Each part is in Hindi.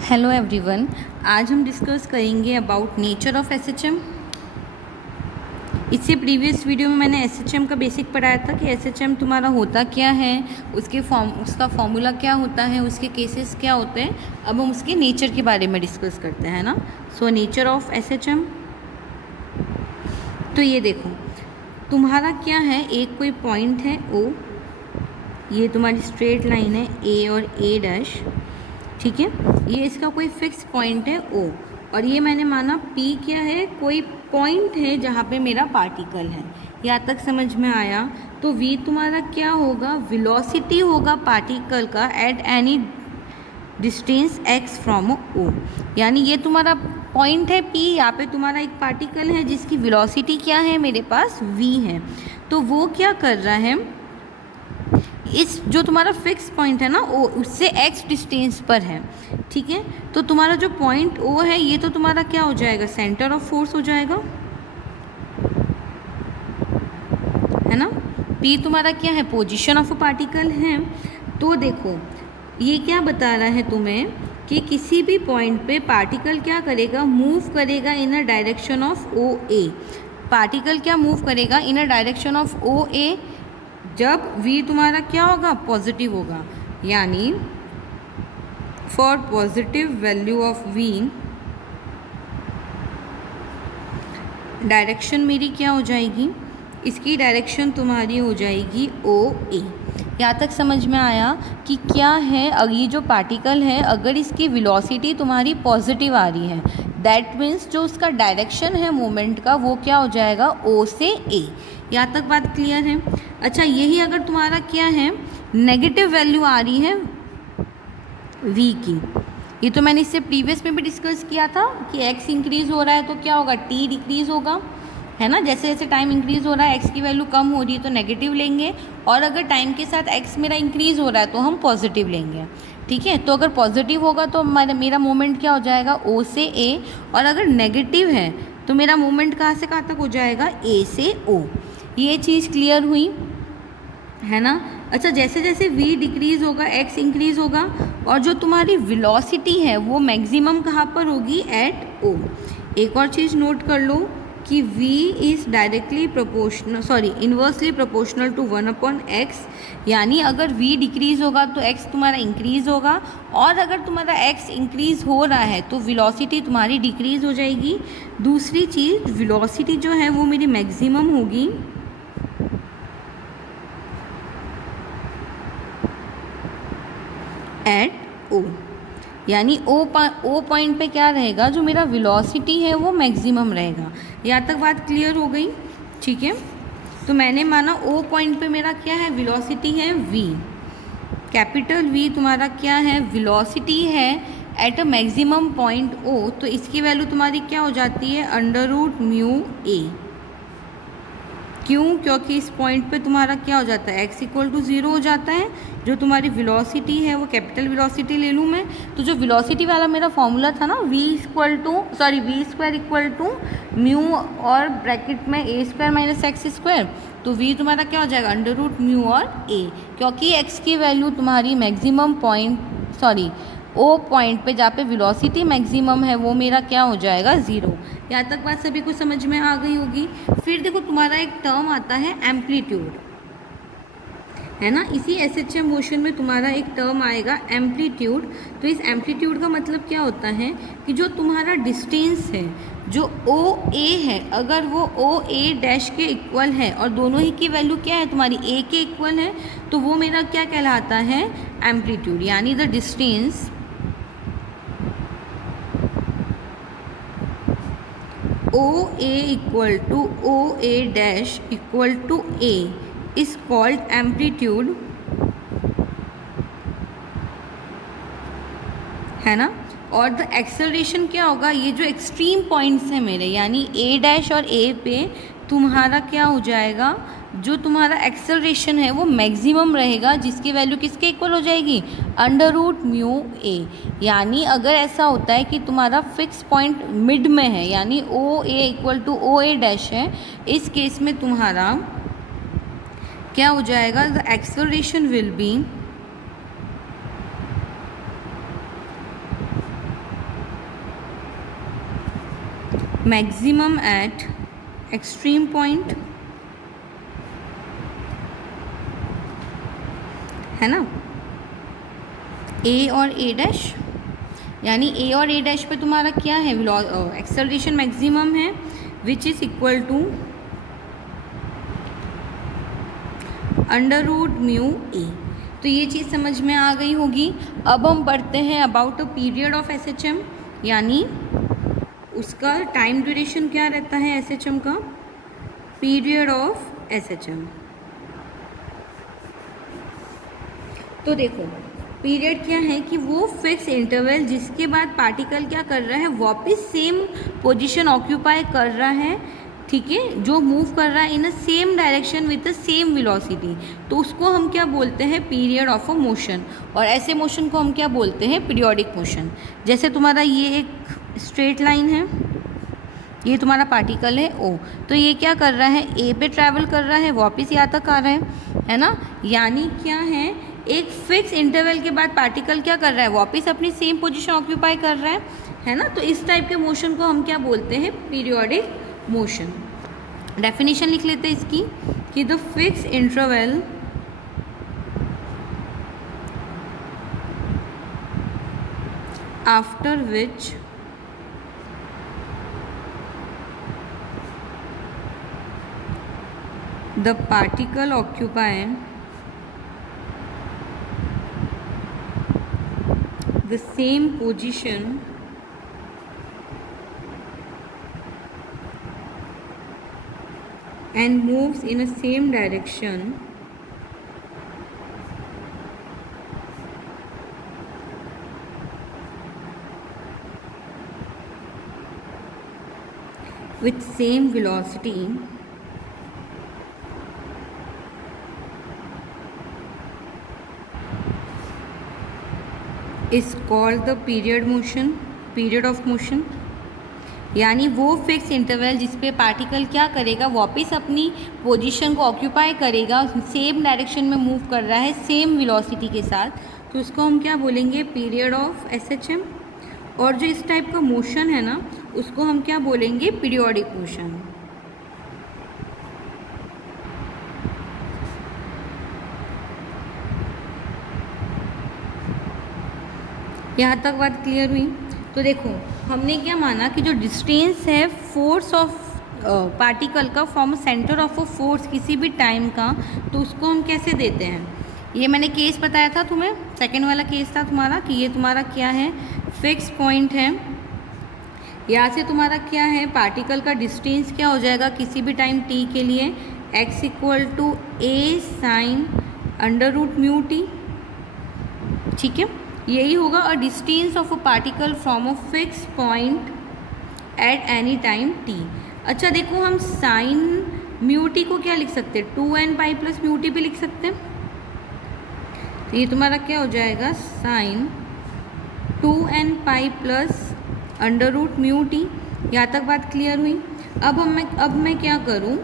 हेलो एवरीवन, आज हम डिस्कस करेंगे अबाउट नेचर ऑफ एसएचएम। इससे प्रीवियस वीडियो में मैंने एसएचएम का बेसिक पढ़ाया था कि एसएचएम तुम्हारा होता क्या है, उसका फॉर्मूला क्या होता है, उसके केसेस क्या होते हैं। अब हम उसके नेचर के बारे में डिस्कस करते हैं ना। सो नेचर ऑफ एसएचएम, तो ये देखो तुम्हारा क्या है, एक कोई पॉइंट है ओ, ये तुम्हारी स्ट्रेट लाइन है ए और ए डैश, ठीक है। ये इसका कोई फिक्स पॉइंट है ओ, और ये मैंने माना पी क्या है, कोई पॉइंट है जहाँ पे मेरा पार्टिकल है। यहाँ तक समझ में आया। तो वी तुम्हारा क्या होगा, वेलोसिटी होगा पार्टिकल का at any distance x from O. यानी ये तुम्हारा पॉइंट है पी, यहाँ पे तुम्हारा एक पार्टिकल है जिसकी वेलोसिटी क्या है, मेरे पास वी है। तो वो क्या कर रहा है, इस जो तुम्हारा फिक्स पॉइंट है ना ओ, उससे एक्स डिस्टेंस पर है, ठीक है। तो तुम्हारा जो पॉइंट ओ है ये तो तुम्हारा क्या हो जाएगा, सेंटर ऑफ फोर्स हो जाएगा, है ना। पी तुम्हारा क्या है, पोजीशन ऑफ अ पार्टिकल है। तो देखो ये क्या बता रहा है तुम्हें कि किसी भी पॉइंट पे पार्टिकल क्या करेगा, मूव करेगा in a direction of O A. Particle क्या मूव करेगा, in a direction of O ए, जब v तुम्हारा क्या होगा, पॉजिटिव होगा। यानी for positive value of v, direction मेरी क्या हो जाएगी, इसकी डायरेक्शन तुम्हारी हो जाएगी ओ ए। यहाँ तक समझ में आया कि क्या है, अगर ये जो पार्टिकल है अगर इसकी वेलोसिटी तुम्हारी पॉजिटिव आ रही है, दैट मीन्स जो उसका डायरेक्शन है मूवमेंट का वो क्या हो जाएगा, ओ से ए। यहाँ तक बात क्लियर है। अच्छा, यही अगर तुम्हारा क्या है, नेगेटिव वैल्यू आ रही है v की, ये तो मैंने इससे प्रीवियस में भी डिस्कस किया था कि x इंक्रीज़ हो रहा है तो क्या होगा, t डिक्रीज़ होगा, है ना। जैसे जैसे टाइम इंक्रीज़ हो रहा है x की वैल्यू कम हो रही है तो नेगेटिव लेंगे, और अगर टाइम के साथ x मेरा इंक्रीज़ हो रहा है तो हम पॉजिटिव लेंगे, ठीक है। तो अगर पॉजिटिव होगा तो मेरा मूवमेंट क्या हो जाएगा, o से a, और अगर नेगेटिव है तो मेरा मूवमेंट कहाँ से कहाँ तक हो जाएगा, a से o। ये चीज़ क्लियर हुई, है ना। अच्छा, जैसे जैसे v डिक्रीज़ होगा x इंक्रीज़ होगा, और जो तुम्हारी वेलोसिटी है वो मैक्सिमम कहाँ पर होगी, एट o। एक और चीज़ नोट कर लो कि v is directly proportional, inversely proportional to 1/x। यानी अगर v डिक्रीज़ होगा तो x तुम्हारा इंक्रीज़ होगा, और अगर तुम्हारा x इंक्रीज़ हो रहा है तो वेलोसिटी तुम्हारी डिक्रीज़ हो जाएगी। दूसरी चीज़, वेलोसिटी जो है वो मेरी मैक्सिमम होगी एट ओ। यानी ओ पॉइंट पे क्या रहेगा, जो मेरा वेलोसिटी है वो मैक्सिमम रहेगा। यहाँ तक बात क्लियर हो गई, ठीक है। तो मैंने माना ओ पॉइंट पे मेरा क्या है, वेलोसिटी है v, कैपिटल V तुम्हारा क्या है, वेलोसिटी है at a maximum point O. तो इसकी वैल्यू तुम्हारी क्या हो जाती है, √μ a। क्यों, क्योंकि इस पॉइंट पे तुम्हारा क्या हो जाता है, x = 0 हो जाता है। जो तुम्हारी वेलोसिटी है वो कैपिटल वेलोसिटी ले लूँ मैं, तो जो वेलोसिटी वाला मेरा फॉर्मूला था ना, v² = μ और ब्रैकेट में a² - x², तो v तुम्हारा क्या हो जाएगा, √μ और a, क्योंकि x की वैल्यू तुम्हारी मैक्सिमम पॉइंट ओ पॉइंट पे जहाँ पे वेलोसिटी मैक्सिमम है वो मेरा क्या हो जाएगा, 0। यहाँ तक बात सभी को समझ में आ गई होगी। फिर देखो तुम्हारा एक टर्म आता है एम्पलीट्यूड, है ना। इसी एसएचएम मोशन में तुम्हारा एक टर्म आएगा एम्पलीट्यूड। तो इस एम्पलीट्यूड का मतलब क्या होता है कि जो तुम्हारा डिस्टेंस है, जो ओ ए है, अगर वो ओ ए डैश के इक्वल है और दोनों ही की वैल्यू क्या है तुम्हारी ए के इक्वल है, तो वो मेरा क्या कहलाता है, एम्पलीट्यूड। यानी the distance O A = O A dash = a is called amplitude, है ना। और द एक्सेलरेशन क्या होगा, ये जो एक्सट्रीम पॉइंट्स हैं मेरे, यानी ए डैश और ए पे तुम्हारा क्या हो जाएगा, जो तुम्हारा एक्सेलरेशन है वो मैक्सिमम रहेगा, जिसकी वैल्यू किसके इक्वल हो जाएगी, √μ a। यानी अगर ऐसा होता है कि तुम्हारा फिक्स पॉइंट मिड में है, यानी ओ ए = ओ ए डैश है, इस केस में तुम्हारा क्या हो जाएगा, the acceleration will be maximum eight extreme point, है ना, ए और ए डैश, यानी ए और ए डैश पे तुम्हारा क्या है, एक्सेलरेशन मैक्सिमम है which is equal to under root mu A. तो ये चीज़ समझ में आ गई होगी। अब हम पढ़ते हैं about a period of S H M, यानी उसका टाइम ड्यूरेशन क्या रहता है एस एच एम का, period of S H M. तो देखो पीरियड क्या है कि वो फिक्स इंटरवल जिसके बाद पार्टिकल क्या कर रहा है, वापस सेम पोजीशन ऑक्यूपाई कर रहा है, ठीक है, जो मूव कर रहा है in a same direction with the same velocity, तो उसको हम क्या बोलते हैं, पीरियड ऑफ अ मोशन। और ऐसे मोशन को हम क्या बोलते हैं, पीरियोडिक मोशन। जैसे तुम्हारा ये एक स्ट्रेट लाइन है, ये तुम्हारा पार्टिकल है ओ, तो ये क्या कर रहा है, ए पे ट्रैवल कर रहा है, वापस यहाँ तक आ रहा है ना, यानी क्या है, एक फिक्स इंटरवल के बाद पार्टिकल क्या कर रहा है, वापस अपनी सेम पोजीशन ऑक्यूपाई कर रहा है ना। तो इस टाइप के मोशन को हम क्या बोलते हैं, पीरियोडिक मोशन। डेफिनेशन लिख लेते हैं इसकी कि the fix interval after which the particle occupy the same position and moves in a same direction with same velocity is called the period of motion। यानी वो फिक्स इंटरवल जिस पे पार्टिकल क्या करेगा, वापस अपनी पोजीशन को ऑक्यूपाई करेगा, सेम डायरेक्शन में मूव कर रहा है सेम वेलोसिटी के साथ, तो उसको हम क्या बोलेंगे, period of S H M. और जो इस टाइप का मोशन है ना, उसको हम क्या बोलेंगे, पीरियोडिक मोशन। यहाँ तक बात क्लियर हुई। तो देखो हमने क्या माना कि जो डिस्टेंस है फोर्स ऑफ पार्टिकल का from centre of a force किसी भी टाइम का, तो उसको हम कैसे देते हैं, ये मैंने केस बताया था तुम्हें, सेकंड वाला केस था तुम्हारा कि ये तुम्हारा क्या है, फिक्स पॉइंट है, यहाँ से तुम्हारा क्या है, पार्टिकल का डिस्टेंस क्या हो जाएगा किसी भी टाइम t के लिए, x equal to a sine under root mu t, ठीक है, यही होगा। और distance of a particle from a fix point at any time t। अच्छा देखो हम साइन म्यू टी को क्या लिख सकते हैं, 2n pi plus mu T भी लिख सकते हैं। तो ये तुम्हारा क्या हो जाएगा, sine 2n pi plus under root mu t. यहाँ तक बात क्लियर हुई। अब मैं क्या करूँ,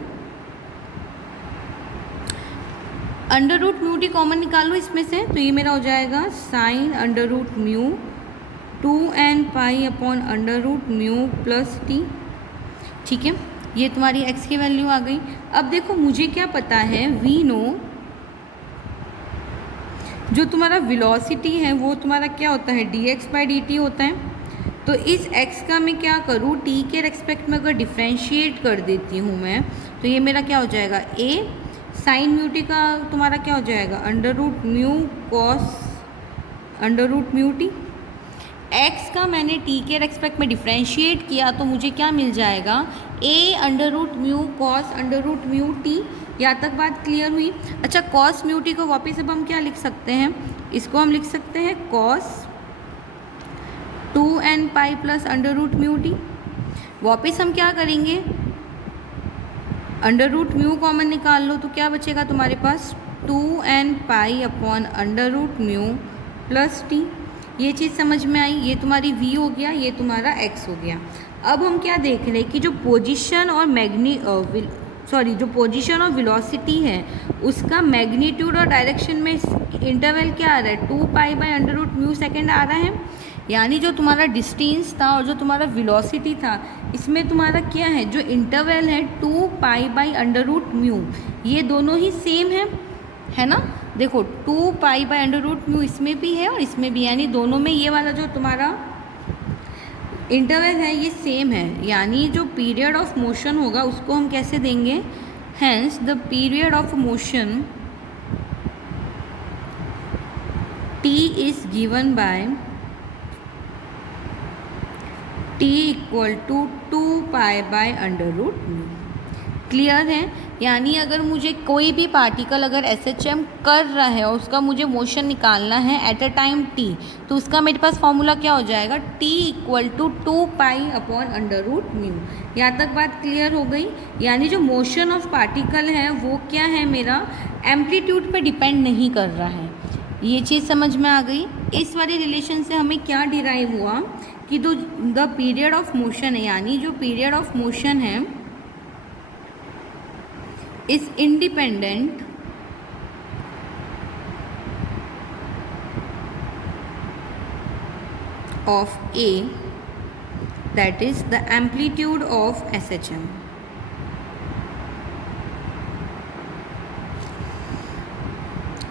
under root mu t common निकाल लो इसमें से, तो ये मेरा हो जाएगा sine under root mu 2n pi upon under root mu plus t, ठीक है, ये तुम्हारी x की वैल्यू आ गई। अब देखो मुझे क्या पता है, वी नो जो तुम्हारा वेलोसिटी है वो तुम्हारा क्या होता है, dx बाई dt होता है। तो इस x का मैं क्या करूँ, t के रेस्पेक्ट में अगर डिफ्रेंशिएट कर देती हूँ मैं, तो ये मेरा क्या हो जाएगा, a साइन म्यू टी का तुम्हारा क्या हो जाएगा, under root mu cos under root mu t. x का मैंने t के रेस्पेक्ट में डिफ्रेंशिएट किया तो मुझे क्या मिल जाएगा, a under root mu cos under root mu t. यहाँ तक बात क्लियर हुई। अच्छा कॉस म्यू टी को वापस अब हम क्या लिख सकते हैं, इसको हम लिख सकते हैं cos 2n pi plus under root mu t. वापस हम क्या करेंगे, अंडर रूट म्यू कॉमन निकाल लो, तो क्या बचेगा तुम्हारे पास, 2n pi upon under root mu plus t. ये चीज़ समझ में आई, ये तुम्हारी v हो गया, ये तुम्हारा x हो गया। अब हम क्या देख रहे हैं कि जो पोजीशन और वेलोसिटी है उसका मैग्नीट्यूड और डायरेक्शन में इंटरवल क्या आ रहा है, 2 pi by under root mu second आ रहा है। यानी जो तुम्हारा डिस्टेंस था और जो तुम्हारा वेलोसिटी था, इसमें तुम्हारा क्या है, जो इंटरवल है 2π/√μ, ये दोनों ही सेम है ना। देखो 2π/√μ इसमें भी है और इसमें भी, यानी दोनों में ये वाला जो तुम्हारा इंटरवल है ये सेम है, यानी जो पीरियड ऑफ मोशन होगा उसको हम कैसे देंगे, hence the period of motion t is given by t = 2π/√μ। Clear है। यानी अगर मुझे कोई भी पार्टिकल अगर SHM कर रहा है और उसका मुझे मोशन निकालना है एट अ टाइम t, तो उसका मेरे पास फॉर्मूला क्या हो जाएगा, t = 2π/√μ। यहाँ तक बात क्लियर हो गई। यानी जो मोशन ऑफ पार्टिकल है वो क्या है, मेरा एम्पलीट्यूड पे डिपेंड नहीं कर रहा है। ये चीज़ समझ में आ गई। इस वाले रिलेशन से हमें क्या डिराइव हुआ कि द पीरियड ऑफ मोशन है, यानी जो पीरियड ऑफ मोशन है is independent of A, that is the amplitude of SHM।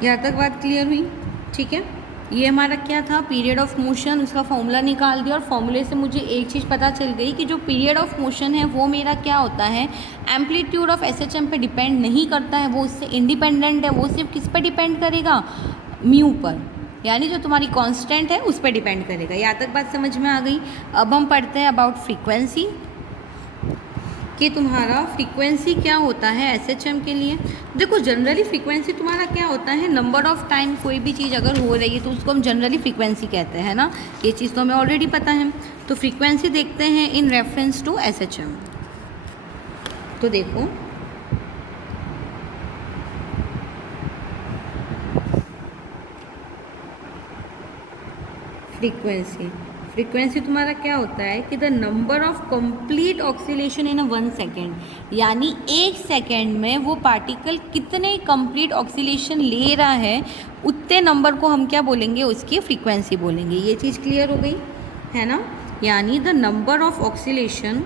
यहाँ तक बात क्लियर हुई, ठीक है। ये हमारा क्या था, पीरियड ऑफ मोशन, उसका फॉर्मूला निकाल दिया और फॉर्मूले से मुझे एक चीज़ पता चल गई कि जो पीरियड ऑफ मोशन है वो मेरा क्या होता है, एम्पलीट्यूड ऑफ SHM पे डिपेंड नहीं करता है, वो उससे इंडिपेंडेंट है। वो सिर्फ किस पे डिपेंड करेगा, म्यू पर, यानी जो तुम्हारी कांस्टेंट है उस पर डिपेंड करेगा। यहाँ तक बात समझ में आ गई। अब हम पढ़ते हैं अबाउट फ्रीक्वेंसी, कि तुम्हारा फ्रीक्वेंसी क्या होता है SHM के लिए। देखो जनरली फ्रीक्वेंसी तुम्हारा क्या होता है, नंबर ऑफ टाइम कोई भी चीज़ अगर हो रही है तो उसको हम जनरली फ्रीक्वेंसी कहते हैं ना, ये चीज़ तो हमें ऑलरेडी पता है। तो फ्रीक्वेंसी देखते हैं इन रेफरेंस टू SHM। तो देखो फ्रीक्वेंसी तुम्हारा क्या होता है कि the number of complete oscillation in 1 second, यानी 1 सेकेंड में वो पार्टिकल कितने कंप्लीट ऑक्सीलेशन ले रहा है, उतने नंबर को हम क्या बोलेंगे, उसकी फ्रीक्वेंसी बोलेंगे। ये चीज़ क्लियर हो गई है ना। यानी द नंबर ऑफ ऑक्सीलेशन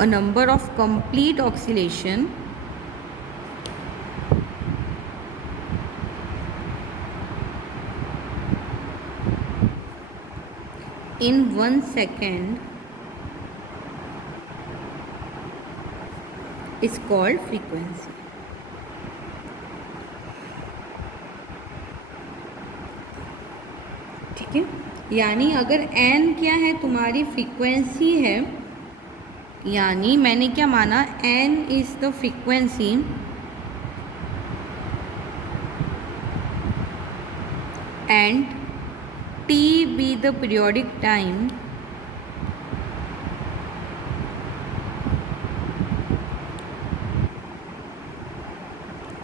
और number of complete oscillation in 1 second is called frequency। ठीक है। यानी अगर n क्या है, तुम्हारी फ्रीक्वेंसी है, यानी मैंने क्या माना, n is the frequency and t be the periodic time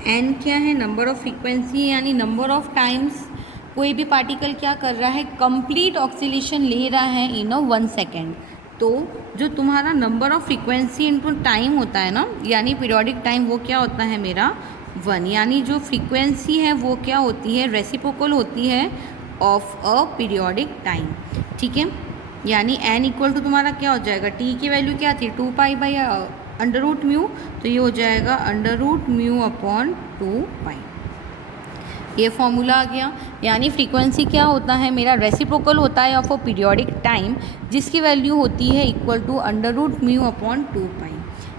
n क्या है, नंबर ऑफ फ्रीक्वेंसी, यानी नंबर ऑफ टाइम्स कोई भी पार्टिकल क्या कर रहा है, कंप्लीट ऑक्सीलेशन ले रहा है इन 1 सेकेंड। तो जो तुम्हारा number of frequency into time होता है ना, यानी पीरियोडिक टाइम, वो क्या होता है मेरा 1। यानी जो फ्रीक्वेंसी है वो क्या होती है, रेसिप्रोकल होती है ऑफ अ पीरियोडिक टाइम। ठीक है। यानी n इक्वल टू तुम्हारा क्या हो जाएगा, t की वैल्यू क्या थी 2π/√μ, तो ये हो जाएगा √μ/2π। ये फॉर्मूला आ गया। यानी फ्रीक्वेंसी क्या होता है मेरा, रेसिप्रोकल होता है ऑफ अ पीरियोडिक टाइम, जिसकी वैल्यू होती है इक्वल टू √μ/2π।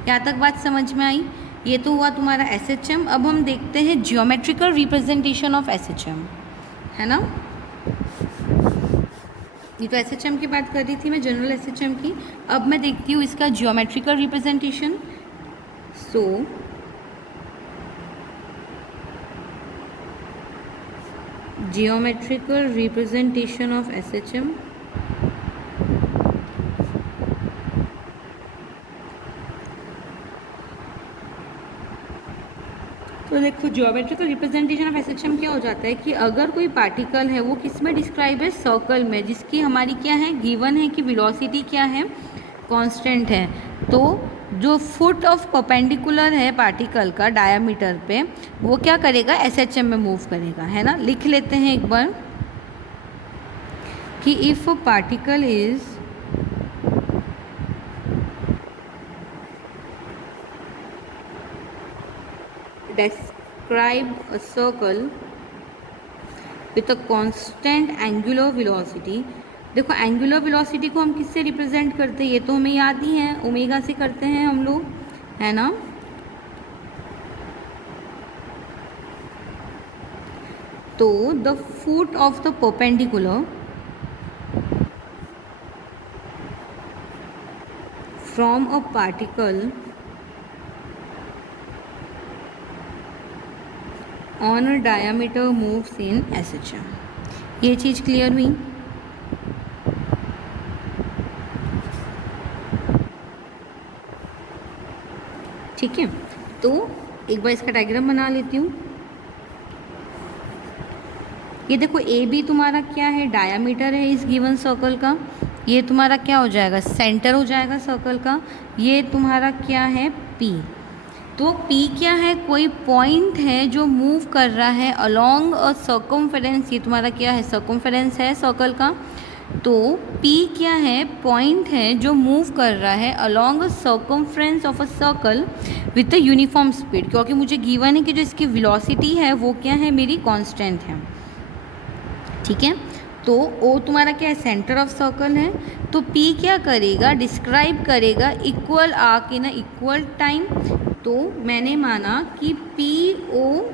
यहाँ तक बात समझ में आई। ये तो हुआ तुम्हारा SHM। अब हम देखते हैं जियोमेट्रिकल रिप्रेजेंटेशन ऑफ SHM, है ना। ये तो SHM की बात कर रही थी मैं, जनरल SHM की। अब मैं देखती हूँ इसका geometrical representation. So geometrical representation of SHM, तो देखो ज्योमेट्रिकल रिप्रेजेंटेशन ऑफ SHM क्या हो जाता है कि अगर कोई पार्टिकल है वो किस में डिस्क्राइब है, सर्कल में, जिसकी हमारी क्या है, गिवन है कि वेलोसिटी क्या है, कांस्टेंट है। तो जो फुट ऑफ परपेंडिकुलर है पार्टिकल का डायामीटर पे, वो क्या करेगा, SHM में मूव करेगा, है ना। लिख लेते हैं एक बार। कि if a particle is describe a circle with a constant angular velocity। देखो एंगुलर वेलोसिटी को हम किससे रिप्रेजेंट करते हैं, ये तो हमें याद ही है, ओमेगा से करते हैं हम लोग, है ना। तो the foot of the perpendicular from a particle on a diameter moves in SHM। ये चीज़ क्लियर हुई। ठीक है, तो एक बार इसका डायग्राम बना लेती हूँ। ये देखो ए बी तुम्हारा क्या है, डायामीटर है इस गिवन सर्कल का। ये तुम्हारा क्या हो जाएगा, सेंटर हो जाएगा सर्कल का। ये तुम्हारा क्या है, पी। तो P क्या है, कोई पॉइंट है जो मूव कर रहा है अलोंग अ सर्कमफेरेंस। ये तुम्हारा क्या है, सर्कमफेरेंस है सर्कल का। तो P क्या है, पॉइंट है जो मूव कर रहा है along a circumference of a circle with a uniform speed. क्योंकि मुझे गिवन है कि जो इसकी वेलोसिटी है वो क्या है, मेरी कांस्टेंट है। ठीक है, तो O तुम्हारा क्या है, सेंटर ऑफ सर्कल है। तो P क्या करेगा, डिस्क्राइब करेगा equal arc in a equal time. तो मैंने माना कि POA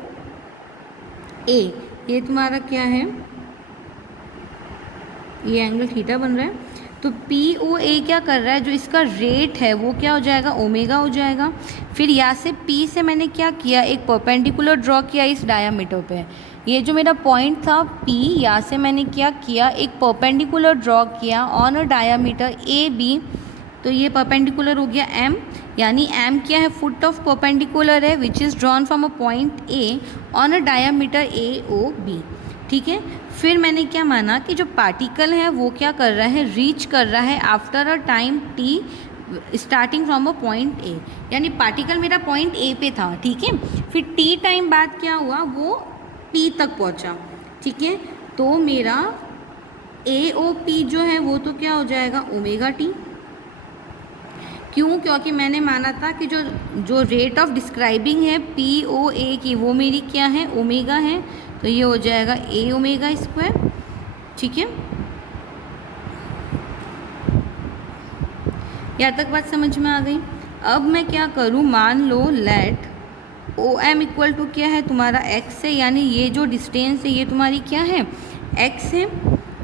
ये तुम्हारा क्या है, ये एंगल थीटा बन रहा है। तो POA क्या कर रहा है, जो इसका रेट है वो क्या हो जाएगा, ओमेगा हो जाएगा। फिर यहाँ से P से मैंने क्या किया, एक परपेंडिकुलर ड्रॉ किया इस डायामीटर पे। ये जो मेरा पॉइंट था P, यहाँ से मैंने क्या किया, एक परपेंडिकुलर ड्रॉ किया ऑन अ डायामीटर AB। तो ये परपेंडिकुलर हो गया M, यानी M क्या है, फुट ऑफ परपेंडिकुलर है which is drawn from a point A on a diameter AOB। ठीक है, फिर मैंने क्या माना कि जो पार्टिकल है वो क्या कर रहा है, रीच कर रहा है after a time T starting from a point A। यानी पार्टिकल मेरा पॉइंट A पे था। ठीक है, फिर T टाइम बाद क्या हुआ, वो P तक पहुंचा। ठीक है, तो मेरा AOP जो है वो तो क्या हो जाएगा, ओमेगा T। क्यों, क्योंकि मैंने माना था कि जो रेट ऑफ डिस्क्राइबिंग है POA की वो मेरी क्या है, ओमेगा है। तो ये हो जाएगा A ओमेगा स्क्वायर। ठीक है, यहाँ तक बात समझ में आ गई। अब मैं क्या करूँ, मान लो लेट OM इक्वल टू क्या है, तुम्हारा x है, यानी ये जो डिस्टेंस है ये तुम्हारी क्या है, x है।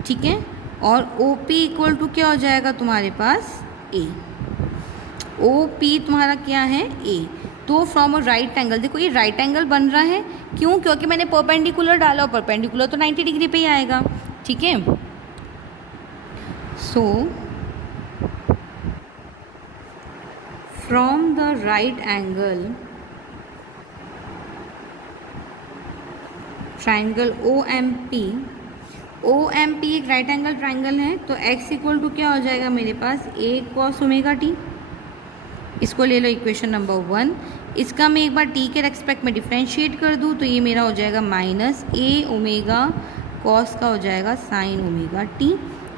ठीक है, और OP इक्वल टू क्या हो जाएगा तुम्हारे पास, A। OP तुम्हारा क्या है, A। तो फ्रॉम अ राइट एंगल, देखो ये राइट एंगल बन रहा है, क्यों, क्योंकि मैंने परपेंडिकुलर डाला, और परपेंडिकुलर तो 90 डिग्री पे ही आएगा। ठीक है, so from the right angle triangle OMP एक राइट एंगल ट्राइंगल है। तो x इक्वल टू क्या हो जाएगा मेरे पास, A cos ओमेगा T। इसको ले लो इक्वेशन नंबर 1। इसका मैं एक बार T के रेस्पेक्ट में डिफ्रेंशिएट कर दूँ तो ये मेरा हो जाएगा माइनस A ओमेगा कॉस का हो जाएगा साइन ओमेगा T।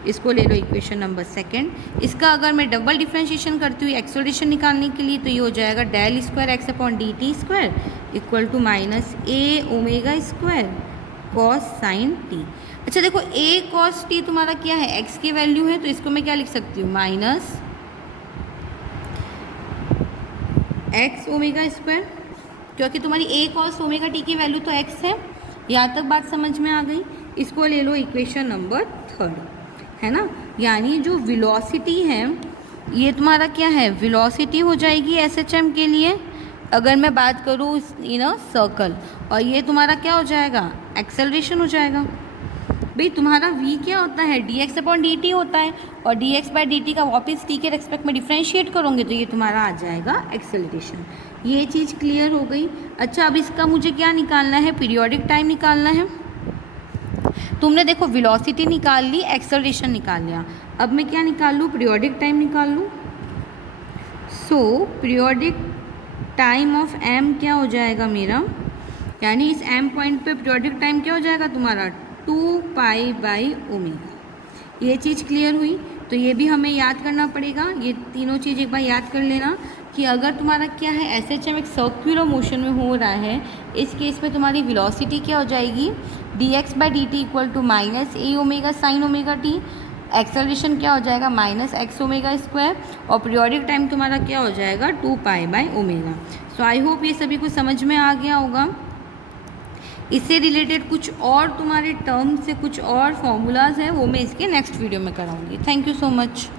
इसको ले लो इक्वेशन नंबर 2। इसका अगर मैं डबल डिफ्रेंशिएशन करती हूँ एक्सेलरेशन निकालने के लिए, तो ये हो जाएगा del square x upon dt square equal to minus A omega square cos sine T। अच्छा देखो, A कॉस T तुम्हारा क्या है, x की वैल्यू है, तो इसको मैं क्या लिख सकती हूँ, माइनस x ओमेगा स्क्वायर, क्योंकि तुम्हारी A कॉस ओमेगा T की वैल्यू तो x है। यहाँ तक बात समझ में आ गई। इसको ले लो इक्वेशन नंबर 3, है ना। यानी जो वेलोसिटी है ये तुम्हारा क्या है, वेलोसिटी हो जाएगी SHM के लिए, अगर मैं बात करूँ इन अ सर्कल। और ये तुम्हारा क्या हो जाएगा, एक्सेलरेशन हो जाएगा। भाई तुम्हारा v क्या होता है, dx अपॉन dt होता है, और dx बाई dt का वापस t के रेस्पेक्ट में डिफ्रेंशिएट करोगे तो ये तुम्हारा आ जाएगा एक्सेलरेशन। ये चीज़ क्लियर हो गई। अच्छा, अब इसका मुझे क्या निकालना है, पीरियोडिक टाइम निकालना है। तुमने देखो वेलोसिटी निकाल ली, एक्सेलरेशन निकाल लिया, अब मैं क्या निकाल लूँ, पीरियोडिक टाइम निकाल लूँ। सो पीरियोडिक टाइम ऑफ m क्या हो जाएगा मेरा, यानी इस m पॉइंट पे पीरियोडिक टाइम क्या हो जाएगा तुम्हारा, 2 पाई बाई ओमेगा। ये चीज़ क्लियर हुई। तो ये भी हमें याद करना पड़ेगा, ये तीनों चीज़ एक बार याद कर लेना कि अगर तुम्हारा क्या है SHM एक सर्कुलर मोशन में हो रहा है, इस केस में तुम्हारी वेलोसिटी क्या हो जाएगी, dx/dt equal to -a omega sine omega t। Acceleration क्या हो जाएगा, -x ओमेगा स्क्वायर, और पीरियोडिक टाइम तुम्हारा क्या हो जाएगा, 2π/ओमेगा। सो आई होप ये सभी को समझ में आ गया होगा। इससे रिलेटेड कुछ और तुम्हारे टर्म से कुछ और फॉर्मूलाज हैं, वो मैं इसके नेक्स्ट वीडियो में कराऊंगी। Thank you so much.